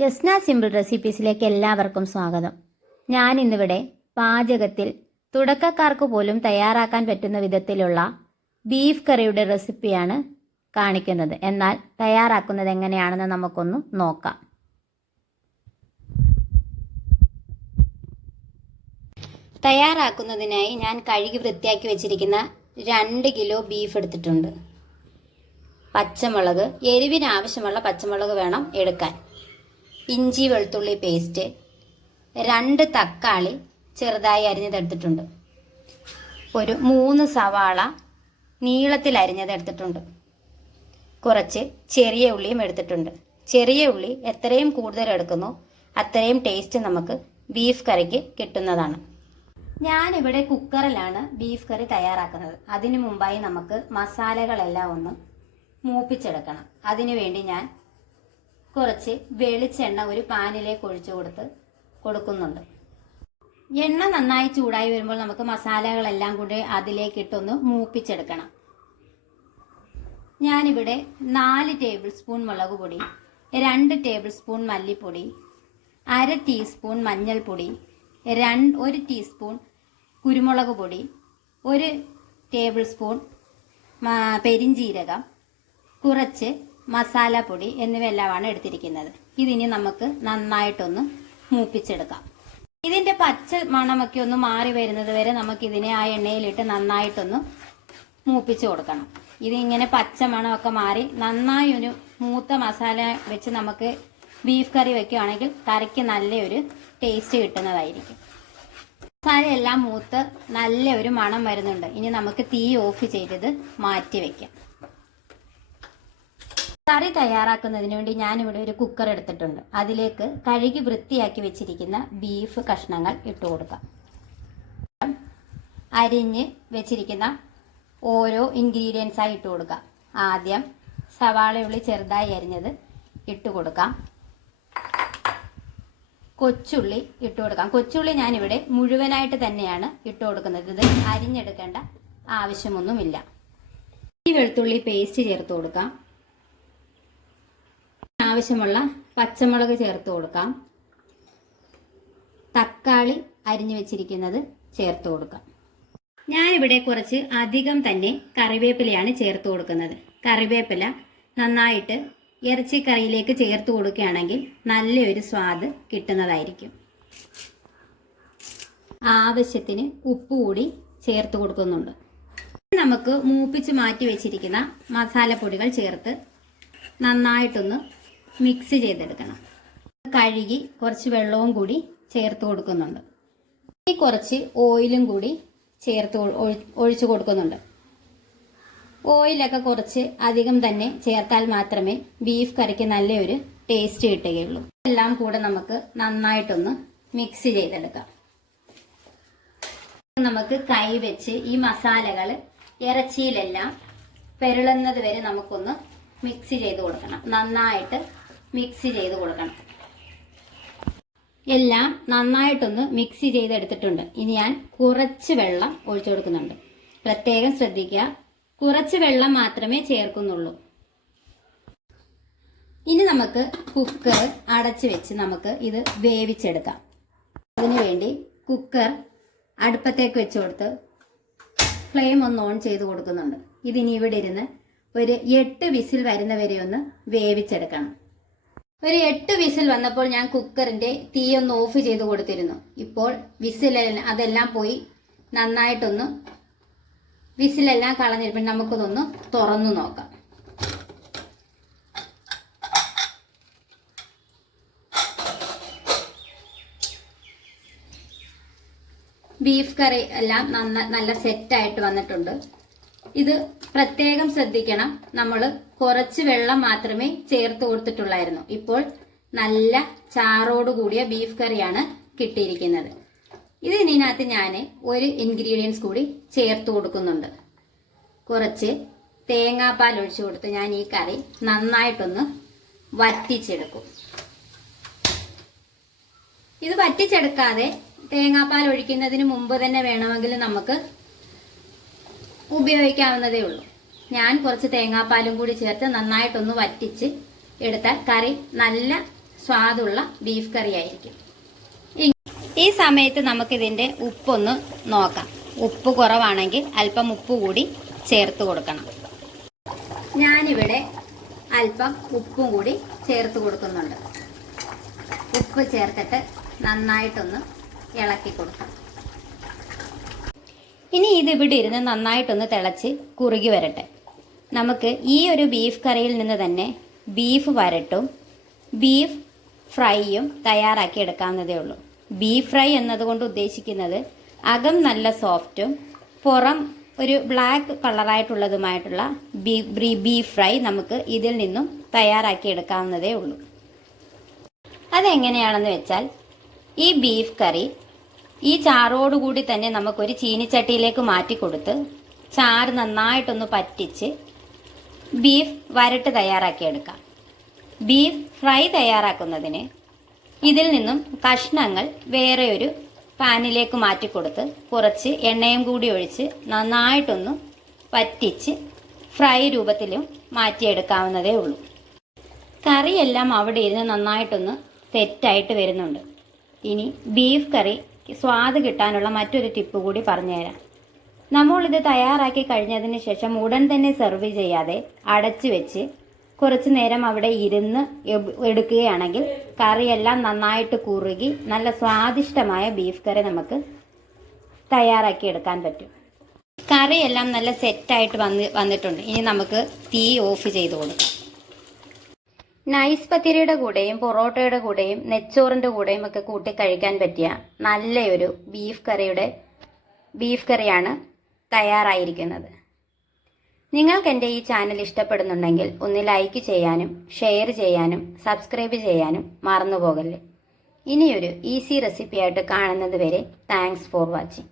Jasna simple റെസിപ്പീസിലേക്ക് എല്ലാവർക്കും സ്വാഗതം. ഞാൻ ഇന്നിവിടെ പാചകത്തിൽ തുടക്കക്കാർക്ക് പോലും തയ്യാറാക്കാൻ പറ്റുന്ന വിധത്തിലുള്ള ബീഫ് കറിയുടെ റെസിപ്പിയാണ് കാണിക്കുന്നത്. എന്നാൽ തയ്യാറാക്കുന്നത് എങ്ങനെയാണെന്ന് നമുക്കൊന്ന് നോക്കാം. തയ്യാറാക്കുന്നതിനായി ഞാൻ കഴുകി വൃത്തിയാക്കി വെച്ചിരിക്കുന്ന 2 കിലോ ബീഫ് എടുത്തിട്ടുണ്ട്. പച്ചമുളക്, എരിവിന് ആവശ്യമുള്ള പച്ചമുളക് വേണം എടുക്കാൻ. ഇഞ്ചി വെളുത്തുള്ളി പേസ്റ്റ്, 2 തക്കാളി ചെറുതായി അരിഞ്ഞതെടുത്തിട്ടുണ്ട്. ഒരു 3 സവാള നീളത്തിൽ അരിഞ്ഞതെടുത്തിട്ടുണ്ട്. കുറച്ച് ചെറിയ ഉള്ളിയും എടുത്തിട്ടുണ്ട്. ചെറിയ ഉള്ളി എത്രയും കൂടുതൽ എടുക്കുന്നോ അത്രയും ടേസ്റ്റ് നമുക്ക് ബീഫ് കറിക്ക് കിട്ടുന്നതാണ്. ഞാനിവിടെ കുക്കറിലാണ് ബീഫ് കറി തയ്യാറാക്കുന്നത്. അതിനു മുമ്പായി നമുക്ക് മസാലകളെല്ലാം ഒന്ന് മൂപ്പിച്ചെടുക്കണം. അതിനുവേണ്ടി ഞാൻ കുറച്ച് വെളിച്ചെണ്ണ ഒരു പാനിലേക്ക് ഒഴിച്ചു കൊടുക്കുന്നുണ്ട്. എണ്ണ നന്നായി ചൂടായി വരുമ്പോൾ നമുക്ക് മസാലകളെല്ലാം കൂടി അതിലേക്ക് ഇട്ടൊന്ന് മൂപ്പിച്ചെടുക്കണം. ഞാനിവിടെ 4 ടേബിൾ സ്പൂൺ മുളക് പൊടി, 2 ടേബിൾ സ്പൂൺ മല്ലിപ്പൊടി, 1/2 ടീസ്പൂൺ മഞ്ഞൾപ്പൊടി, 1 ടീസ്പൂൺ കുരുമുളക് പൊടി, 1 ടേബിൾ സ്പൂൺ പെരിഞ്ജീരകം, കുറച്ച് മസാലപ്പൊടി എന്നിവയെല്ലാമാണ് എടുത്തിരിക്കുന്നത്. ഇതിനി നമുക്ക് നന്നായിട്ടൊന്ന് മൂപ്പിച്ചെടുക്കാം. ഇതിന്റെ പച്ച മണമൊക്കെ ഒന്ന് മാറി വരുന്നത് വരെ നമുക്കിതിനെ ആ എണ്ണയിലിട്ട് നന്നായിട്ടൊന്ന് മൂപ്പിച്ചു കൊടുക്കണം. ഇതിങ്ങനെ പച്ച മണമൊക്കെ മാറി നന്നായി ഒരു മൂത്ത മസാല വെച്ച് നമുക്ക് ബീഫ് കറി വെക്കുകയാണെങ്കിൽ കറിക്ക് നല്ലൊരു ടേസ്റ്റ് കിട്ടുന്നതായിരിക്കും. മസാലയെല്ലാം മൂത്ത് നല്ലൊരു മണം വരുന്നുണ്ട്. ഇനി നമുക്ക് തീ ഓഫ് ചെയ്തത് മാറ്റി വെക്കാം. കറി തയ്യാറാക്കുന്നതിന് വേണ്ടി ഞാനിവിടെ ഒരു കുക്കർ എടുത്തിട്ടുണ്ട്. അതിലേക്ക് കഴുകി വൃത്തിയാക്കി വെച്ചിരിക്കുന്ന ബീഫ് കഷ്ണങ്ങൾ ഇട്ട് കൊടുക്കാം. അരിഞ്ഞ് വെച്ചിരിക്കുന്ന ഓരോ ഇൻഗ്രീഡിയൻസ് ആയി ഇട്ട് കൊടുക്കാം. ആദ്യം സവാളയുള്ളി ചെറുതായി അരിഞ്ഞത് ഇട്ട് കൊടുക്കാം. കൊച്ചുള്ളി ഇട്ട് കൊടുക്കാം. കൊച്ചുള്ളി ഞാനിവിടെ മുഴുവനായിട്ട് തന്നെയാണ് ഇട്ട് കൊടുക്കുന്നത്. ഇത് അരിഞ്ഞെടുക്കേണ്ട ആവശ്യമൊന്നുമില്ല. ഈ വെളുത്തുള്ളി പേസ്റ്റ് ചേർത്ത് കൊടുക്കാം. ആവശ്യമുള്ള പച്ചമുളക് ചേർത്ത് കൊടുക്കാം. തക്കാളി അരിഞ്ഞു വെച്ചിരിക്കുന്നത് ചേർത്ത് കൊടുക്കാം. ഞാനിവിടെ കുറച്ച് അധികം തന്നെ കറിവേപ്പിലയാണ് ചേർത്ത് കൊടുക്കുന്നത്. കറിവേപ്പില നന്നായിട്ട് ഇറച്ചിക്കറിയിലേക്ക് ചേർത്ത് കൊടുക്കുകയാണെങ്കിൽ നല്ലൊരു സ്വാദ് കിട്ടുന്നതായിരിക്കും. ആവശ്യത്തിന് ഉപ്പ് കൂടി ചേർത്ത് കൊടുക്കുന്നുണ്ട്. നമുക്ക് മൂപ്പിച്ച് മാറ്റി വെച്ചിരിക്കുന്ന മസാലപ്പൊടികൾ ചേർത്ത് നന്നായിട്ടൊന്ന് മിക്സ് ചെയ്തെടുക്കണം. കഴുകി കുറച്ച് വെള്ളവും കൂടി ചേർത്ത് കൊടുക്കുന്നുണ്ട്. ഇനി കുറച്ച് ഓയിലും കൂടി ചേർത്ത് ഒഴിച്ചു കൊടുക്കുന്നുണ്ട്. ഓയിലൊക്കെ കുറച്ച് അധികം തന്നെ ചേർത്താൽ മാത്രമേ ബീഫ് കറിക്ക് നല്ലൊരു ടേസ്റ്റ് കിട്ടുകയുള്ളൂ. എല്ലാം കൂടെ നമുക്ക് നന്നായിട്ടൊന്ന് മിക്സ് ചെയ്തെടുക്കാം. നമുക്ക് കൈ വെച്ച് ഈ മസാലകൾ ഇറച്ചിയിലെല്ലാം പെരളുന്നത് വരെ നമുക്കൊന്ന് മിക്സ് ചെയ്ത് കൊടുക്കണം. നന്നായിട്ട് മിക്സ് ചെയ്ത് കൊടുക്കണം. എല്ലാം നന്നായിട്ടൊന്ന് മിക്സ് ചെയ്തെടുത്തിട്ടുണ്ട്. ഇനി ഞാൻ കുറച്ച് വെള്ളം ഒഴിച്ചു കൊടുക്കുന്നുണ്ട്. പ്രത്യേകം ശ്രദ്ധിക്കുക, കുറച്ച് വെള്ളം മാത്രമേ ചേർക്കുന്നുള്ളൂ. ഇനി നമുക്ക് കുക്കർ അടച്ചു വെച്ച് നമുക്ക് ഇത് വേവിച്ചെടുക്കാം. അതിനുവേണ്ടി കുക്കർ അടുപ്പത്തേക്ക് വെച്ച് കൊടുത്ത് ഫ്ലെയിം ഒന്ന് ഓൺ ചെയ്ത് കൊടുക്കുന്നുണ്ട്. ഇതിനി ഇവിടെ ഇരുന്ന് ഒരു 8 വിസിൽ വരുന്നവരെ ഒന്ന് വേവിച്ചെടുക്കണം. ഒരു 8 വിസിൽ വന്നപ്പോൾ ഞാൻ കുക്കറിന്റെ തീ ഒന്ന് ഓഫ് ചെയ്ത് കൊടുത്തിരുന്നു. ഇപ്പോൾ അതെല്ലാം പോയി നന്നായിട്ടൊന്ന് വിസിലെല്ലാം കളഞ്ഞിരിപ്പോൾ നമുക്കിതൊന്ന് തുറന്നു നോക്കാം. ബീഫ് കറി എല്ലാം നല്ല സെറ്റായിട്ട് വന്നിട്ടുണ്ട്. ഇത് പ്രത്യേകം ശ്രദ്ധിക്കണം, നമ്മൾ കുറച്ച് വെള്ളം മാത്രമേ ചേർത്ത് കൊടുത്തിട്ടുള്ളായിരുന്നു. ഇപ്പോൾ നല്ല ചാറോട് കൂടിയ ബീഫ് കറിയാണ് കിട്ടിയിരിക്കുന്നത്. ഇതിനകത്ത് ഞാൻ ഒരു ഇൻഗ്രീഡിയൻസ് കൂടി ചേർത്ത് കൊടുക്കുന്നുണ്ട്. കുറച്ച് തേങ്ങാപ്പാൽ ഒഴിച്ചു കൊടുത്ത് ഞാൻ ഈ കറി നന്നായിട്ടൊന്ന് വറ്റിച്ചെടുക്കും. ഇത് വറ്റിച്ചെടുക്കാതെ തേങ്ങാപ്പാൽ ഒഴിക്കുന്നതിന് മുമ്പ് തന്നെ വേണമെങ്കിൽ നമുക്ക് ഉപയോഗിക്കാവുന്നതേ ഉള്ളൂ. ഞാൻ കുറച്ച് തേങ്ങാപ്പാലും കൂടി ചേർത്ത് നന്നായിട്ടൊന്ന് വറ്റിച്ച് എടുത്താൽ കറി നല്ല സ്വാദുള്ള ബീഫ് കറി ആയിരിക്കും. ഈ സമയത്ത് നമുക്കിതിൻ്റെ ഉപ്പൊന്ന് നോക്കാം. ഉപ്പ് കുറവാണെങ്കിൽ അല്പം ഉപ്പ് കൂടി ചേർത്ത് കൊടുക്കണം. ഞാനിവിടെ അല്പം ഉപ്പും കൂടി ചേർത്ത് കൊടുക്കുന്നുണ്ട്. ഉപ്പ് ചേർത്തിട്ട് നന്നായിട്ടൊന്ന് ഇളക്കി കൊടുക്കാം. ഇനി ഇതിവിടെ ഇരുന്ന് നന്നായിട്ടൊന്ന് തിളച്ച് കുറുകി വരട്ടെ. നമുക്ക് ഈ ഒരു ബീഫ് കറിയിൽ നിന്ന് തന്നെ ബീഫ് വരട്ടും ബീഫ് ഫ്രൈയും തയ്യാറാക്കി എടുക്കാവുന്നതേ ഉള്ളൂ. ബീഫ് ഫ്രൈ എന്നതുകൊണ്ട് ഉദ്ദേശിക്കുന്നത് അകം നല്ല സോഫ്റ്റും പുറം ഒരു ബ്ലാക്ക് കളറായിട്ടുള്ളതുമായിട്ടുള്ള ബീഫ് ഫ്രൈ നമുക്ക് ഇതിൽ നിന്നും തയ്യാറാക്കി എടുക്കാവുന്നതേ ഉള്ളൂ. അതെങ്ങനെയാണെന്ന് വെച്ചാൽ, ഈ ബീഫ് കറി ഈ ചാറോടുകൂടി തന്നെ നമുക്കൊരു ചീനിച്ചട്ടിയിലേക്ക് മാറ്റി കൊടുത്ത് ചാറ് നന്നായിട്ടൊന്ന് പറ്റിച്ച് ബീഫ് വരട്ട് തയ്യാറാക്കിയെടുക്കാം. ബീഫ് ഫ്രൈ തയ്യാറാക്കുന്നതിന് ഇതിൽ നിന്നും കഷ്ണങ്ങൾ വേറെ ഒരു പാനിലേക്ക് മാറ്റിക്കൊടുത്ത് കുറച്ച് എണ്ണയും കൂടി ഒഴിച്ച് നന്നായിട്ടൊന്ന് പറ്റിച്ച് ഫ്രൈ രൂപത്തിലും മാറ്റിയെടുക്കാവുന്നതേ ഉള്ളൂ. കറിയെല്ലാം അവിടെ ഇരുന്ന് നന്നായിട്ടൊന്ന് സെറ്റായിട്ട് വരുന്നുണ്ട്. ഇനി ബീഫ് കറി സ്വാദ് കിട്ടാനുള്ള മറ്റൊരു ടിപ്പ് കൂടി പറഞ്ഞുതരാം. നമ്മളിത് തയ്യാറാക്കി കഴിഞ്ഞതിന് ശേഷം ഉടൻ തന്നെ സെർവ് ചെയ്യാതെ അടച്ചു വെച്ച് കുറച്ച് നേരം അവിടെ ഇരുന്ന് എടുക്കുകയാണെങ്കിൽ കറിയെല്ലാം നന്നായിട്ട് കുറുകി നല്ല സ്വാദിഷ്ടമായ ബീഫ് കറി നമുക്ക് തയ്യാറാക്കി എടുക്കാൻ പറ്റും. കറിയെല്ലാം നല്ല സെറ്റായിട്ട് വന്നിട്ടുണ്ട്. ഇനി നമുക്ക് തീ ഓഫ് ചെയ്ത് കൊടുക്കാം. നൈസ് പത്തിരിയുടെ കൂടെയും പൊറോട്ടയുടെ കൂടെയും നെച്ചോറിൻ്റെ കൂടെയും ഒക്കെ കൂട്ടി കഴിക്കാൻ പറ്റിയ നല്ലൊരു ബീഫ് കറിയാണ് തയ്യാറായിരിക്കുന്നത്. നിങ്ങൾക്ക് എൻ്റെ ഈ ചാനൽ ഇഷ്ടപ്പെടുന്നുണ്ടെങ്കിൽ ഒന്ന് ലൈക്ക് ചെയ്യാനും ഷെയർ ചെയ്യാനും സബ്സ്ക്രൈബ് ചെയ്യാനും മറന്നു പോകല്ലേ. ഇനിയൊരു ഈസി റെസിപ്പിയായിട്ട് കാണുന്നത് വരെ താങ്ക്സ് ഫോർ വാച്ചിങ്.